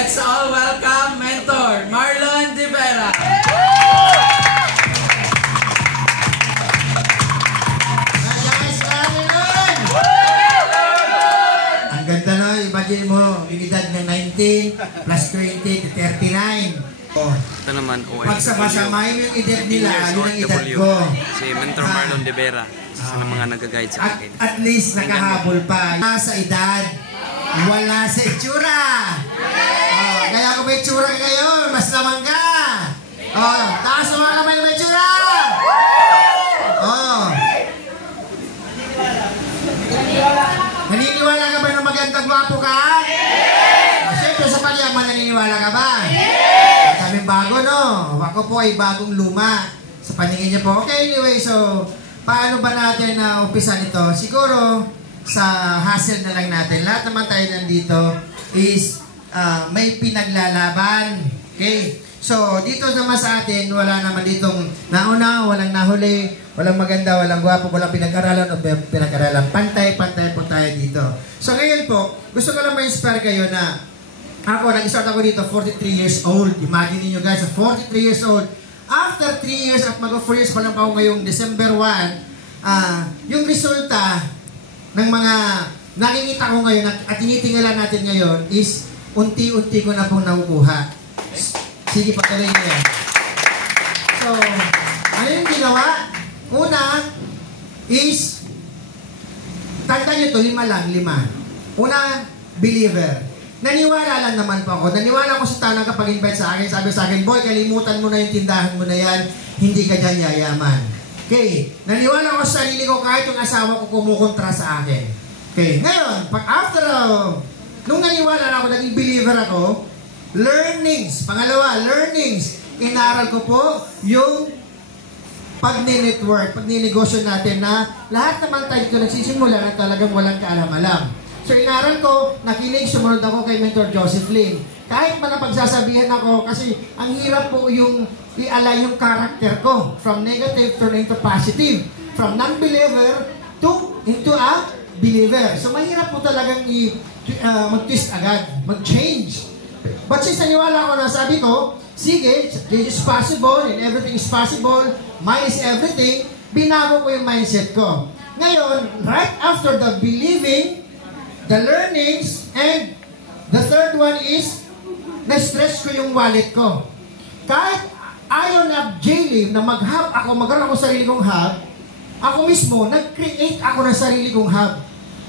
Let's all welcome Mentor Marlon De Vera. Ang ganda no, imagine mo, yung edad na 19 plus 20 to 39. Oh. Ito naman, pagsama-samahin yung edad nila, yun ang edad ko. Si Mentor Marlon De Vera, isa sa mga nag-guide sa akin. At least nakahabol pa. Sa edad, wala sa itsura. Oh, kaya kung may itsura ngayon, mas lamang ka. Oh, taas mo mga kamay na may itsura. Oh. Naniniwala ka ba na magandang gwapo ka? Oh, siyempre sa palyaman, naniniwala ka ba? Kaming bago, no? Ako po ay bagong luma sa paningin niyo po. Okay, anyway, so paano ba natin na umpisa nito? Siguro sa hustle na lang natin. Lahat naman tayo nandito is may pinaglalaban. Okay? So, dito naman sa atin, wala naman ditong nauna, walang nahuli, walang maganda, walang gwapo, walang pinag-aralan o pinag-aralan. Pantay-pantay po tayo dito. So, ngayon po, gusto ko lang ma-inspire kayo na ako, nag-start ako dito, 43 years old. Imagine niyo guys, 43 years old. After 3 years at mag-4 years pa lang pa ako ngayong December 1, yung resulta ng mga nakikita ko ngayon at tinitingala natin ngayon is unti-unti ko na pong nakukuha. Sige, patuloy niyo yan. So, ano yung ginawa? Una is, tanda nyo to, 5 lang. Una, believer. Naniwala lang naman po ako. Naniwala ko sa tanang kapag invite sa akin. Sabi sa akin, boy, kalimutan mo na yung tindahan mo na yan. Hindi ka dyan yayaman. Okay. Naniwala ko sa sarili ko kahit yung asawa ko kumukontra sa akin. Okay. Ngayon, after, nung naniwala na ako, naging believer ako, learnings. Pangalawa, learnings. Inaral ko po yung pag-network, pag-ninegosyo natin na lahat naman tayo ito nagsisimula na talagang walang kaalam-alam. So, inaral ko, nakinig, sumunod ako kay Mentor Joseph Lim. Kahit man napagsasabihan ako, kasi ang hirap po yung i-align yung character ko from negative turn into positive. From non-believer into a believer. So, mahirap po talagang mag-twist agad, mag-change. But since naniwala ko na, sabi ko, sige, this is possible and everything is possible, mine is everything, binago ko yung mindset ko. Ngayon, right after the believing, the learnings, and the third one is, na-stretch ko yung wallet ko. Kahit ayaw na J-Lim na mag-hub ako, magkaroon ako sarili kong hub, ako mismo, nag-create ako ng sarili kong hub.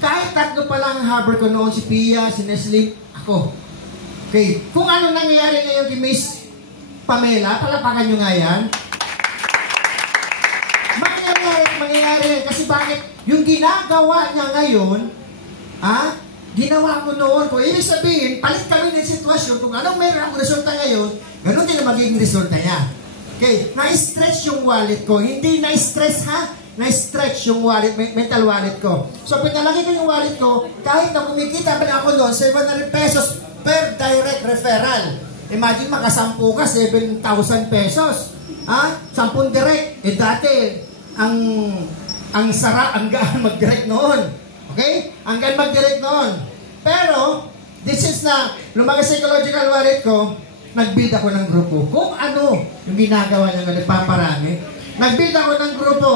Kahit 3 pa lang ang hubber ko noon, si Pia, si Nestle, ako. Okay, kung ano nangyayari ngayon kay Miss Pamela, palapakan nyo nga yan. Mangyayari, kasi bakit? Yung ginagawa niya ngayon, ginawa ko noon ko. Ibig sabihin, palit kami ng sitwasyon. Kung anong meron akong resulta ngayon, ganun din ang magiging resulta niya. Okay, na-stretch yung wallet ko. Hindi na-stress ha? Na-stretch yung wallet, mental wallet ko. So, pinalaki ko yung wallet ko, kahit na kumikita pa ako noon, 700 pesos per direct referral. Imagine, makasampu ka, 7,000 pesos. 10 direct. Eh dati, ang sarap, ang gaan mag-direct noon. Okay? Hanggang mag-direct noon. Pero, this is na, lumaki psychological wallet ko, nag-build ako ng grupo. Kung ano yung ginagawa niya, nagpaparami, nag-build ako ng grupo.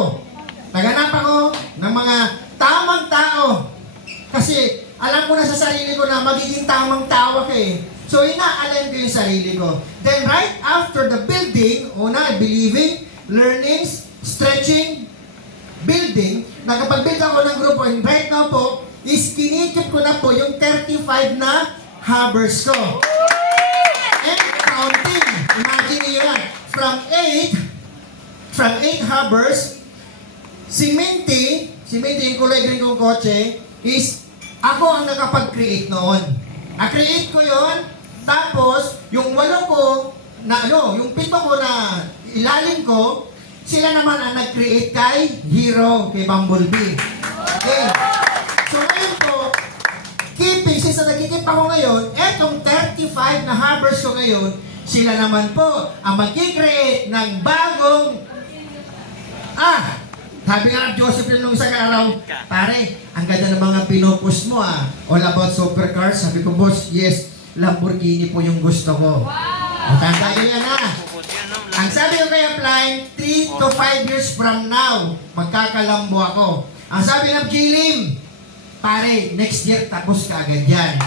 Naganap ako ng mga tamang tao. Kasi, alam ko na sa sarili ko na magiging tamang tao ka eh. So, ina-align ko yung sarili ko. Then, right after the building, una, believing, learnings, stretching, building, nakapag-build ako ng grupo, and right now po, is kinikip ko na po yung 35 na hubbers ko. And counting. Imagine niyo yan. From 8 hubbers, si Minty, yung kulay green kong kotse, is ako ang nakapag-create noon. Na-create ko yon, tapos yung 8 ko, yung 7 ko na ilalim ko, sila naman ang nag-create kay Hero, kay Bumblebee. Okay. So ngayon po, since nagkikip ako ngayon, etong 35 na hubbers ko ngayon, sila naman po ang mag-create ng bagong, sabi nga Joseph yun nung isang araw, pare, ang ganda ng mga pinupost mo All about supercars. Sabi ko, boss, yes. Lamborghini po yung gusto ko. Wow! Tanda nyo yan ha. Ang sabi ko kay Upline, 3 to 5 years from now, magkakalambo ako. Ang sabi ng Jilim, pare, next year tapos ka agad yan.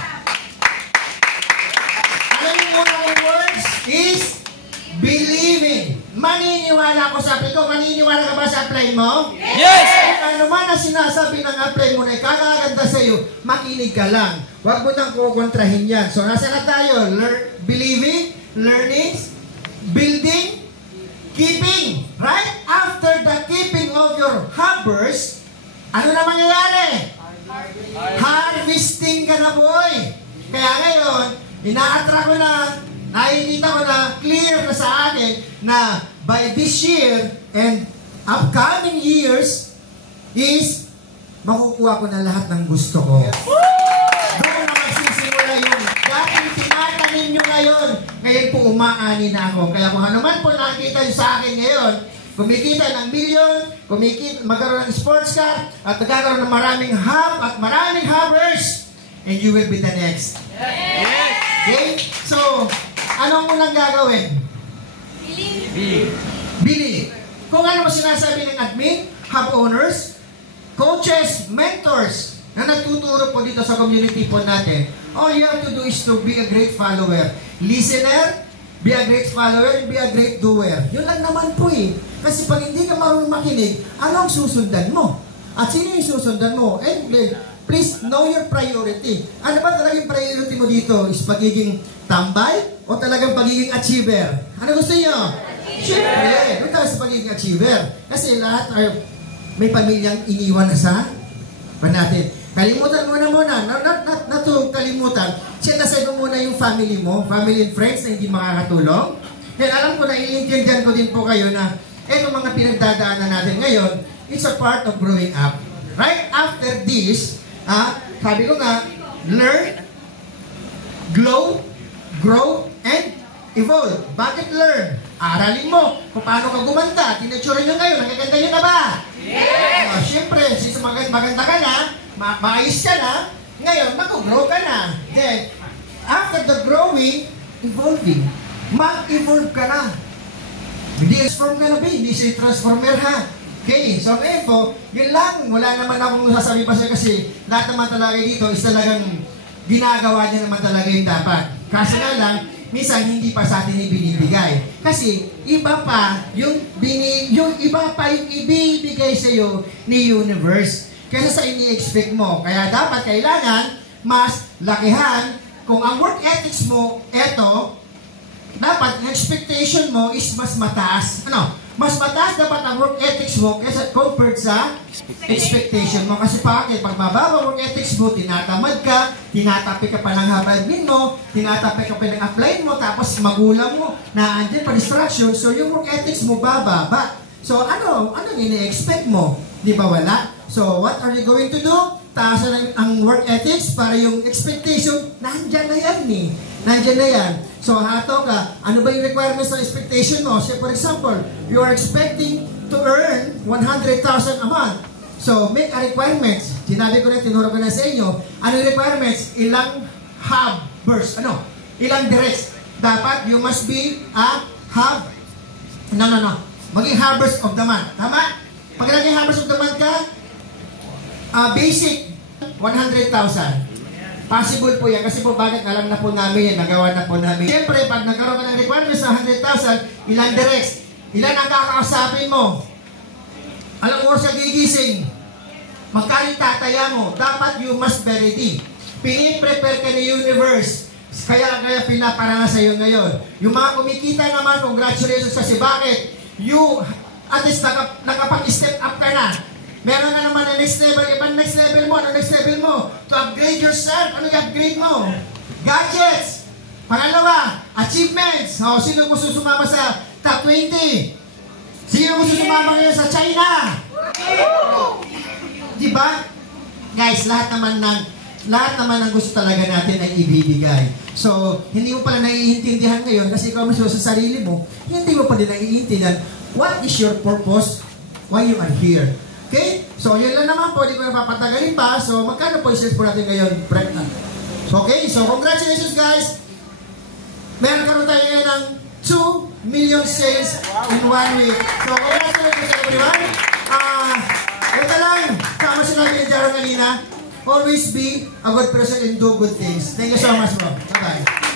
Alam yung unang words is believing. Maniniwala ko sa apply ko. Maniniwala ka ba sa apply mo? Yes! Ano man ang sinasabi ng apply mo na kakaganda sa iyo, makinig ka lang. Huwag mo nang kukontrahin yan. So, nasa na tayo? Believing, learning, building, keeping. Right? After the keeping of your habers, ano na mangyayari? Harvesting ka na, boy. Kaya ngayon, ina-attract ko na, nakikita ko na clear na sa akin na by this year and upcoming years is makukuha ko na lahat ng gusto ko. Doon na magsisimula yung dahil tinatanim nyo ngayon po umaani na ako. Kaya kung ano man po nakikita nyo sa akin ngayon, kumikita ng milyon, magkaroon ng sports car, at magkakaroon ng maraming hub at maraming hubbers, and you will be the next. Yes! Okay? So, anong unang gagawin? Believe. Kung ano mo sinasabi ng admin, hub owners, coaches, mentors, na nagtuturo po dito sa community po natin, all you have to do is to be a great follower. Listener, be a great follower, and be a great doer. Yun lang naman po eh. Kasi pag hindi ka marunong makinig, ano ang susundan mo? At sino yung susundan mo? And please know your priority. Ano ba talagang priority mo dito? Is pagiging tambay o talagang pagiging achiever? Ano gusto niyo? Siyempre, doon tayo sa pagiging achiever. Kasi lahat ay may pamilyang iniwan na sa natin. Kalimutan mo na muna. Not to kalimutan. Set aside mo muna yung family mo, family and friends na hindi makakatulong. And alam ko na iintindihan ko din po kayo na itong mga pinagdadaanan natin ngayon, it's a part of growing up. Right after this, sabi ko nga, learn, grow, and evolve. Bakit learn? Aralin mo kung paano ka gumanda. Tinitsura nyo ngayon, nagaganda nyo na ba? Yes! Siyempre, since maganda ka na, maayos ka na, ngayon, mag-grow ka na. Then, after the growing, evolving. Mag-evolve ka na. Hindi transform ka na ba? Hindi siya transformer ha. Okay, so ngayon po, yun lang. Wala naman akong sasabi pa siya kasi lahat naman talaga dito is talagang ginagawa niya naman talaga yung dapat. Kasi nga lang, minsan hindi pa sa atin ibinibigay. Kasi iba pa yung iba pa yung ibibigay sa iyo ni universe kaysa sa ini-expect mo. Kaya dapat kailangan mas lakihan. Kung ang work ethics mo, eto, dapat ang expectation mo is mas mataas. Mas mataas dapat ang work ethics mo kaysa compared sa expectation mo. Kasi bakit? Pag mababa work ethics mo, tinatamad ka, tinatapi ka pa ng hub-admin mo, tinatapi ka pa ng upline mo, tapos magulang mo, naandyan pa distraction, so yung work ethics mo bababa. So ano ini-expect mo? Di ba wala? So what are you going to do? Taasan ang work ethics para yung expectation, nandyan na yan eh. Nandyan na yan. So, hato ka, ano ba yung requirements ng expectation mo? Say, for example, you are expecting to earn 100,000 a month. So, make a requirements. Sinabi ko na, tinuro ko na sa inyo. Ano yung requirements? Ilang hubbers? Ilang directs? Dapat, you must be a hub. Maging hubbers of the month. Tama? Pag naging hubbers of the month ka, basic, 100,000. Possible po yan. Kasi po bakit alam na po namin yan, nagawa na po namin. Siyempre, pag nagkaroon ka ng requirements sa 100,000, ilang directs? Ilan ang kakausapin mo? Alam mo sa gigising, magkano tataya mo? Dapat you must be ready. Piniprepare ka ni universe. Kaya pinaparanga sa iyo ngayon. Yung mga kumikita naman, congratulations kasi bakit? You, at least nakapag-step up ka na. Meron ka naman na next level. Ibang next level mo. Ano next level mo? To upgrade yourself. Ano yung upgrade mo? Gadgets. Pangalawa, achievements. Sino gusto sumama sa top 20? Sino gusto sumama ngayon sa China? Diba? Guys, lahat naman ng gusto talaga natin ay ibibigay. So, hindi mo pala naiintindihan ngayon kasi ikaw mismo sa sarili mo, hindi mo pa din naiintindihan what is your purpose, why you are here. Okay? So, yun lang naman po. Hindi ko na papatagalin pa. So, magkano po yung sales po natin ngayon? Okay, so congratulations guys. Meron karoon tayo ngayon ng 2 million sales in 1 week. So congratulations everyone. Ito lang, kama sinabi ni Jaro kanina, always be a good person and do good things. Thank you so much bro. Bye-bye.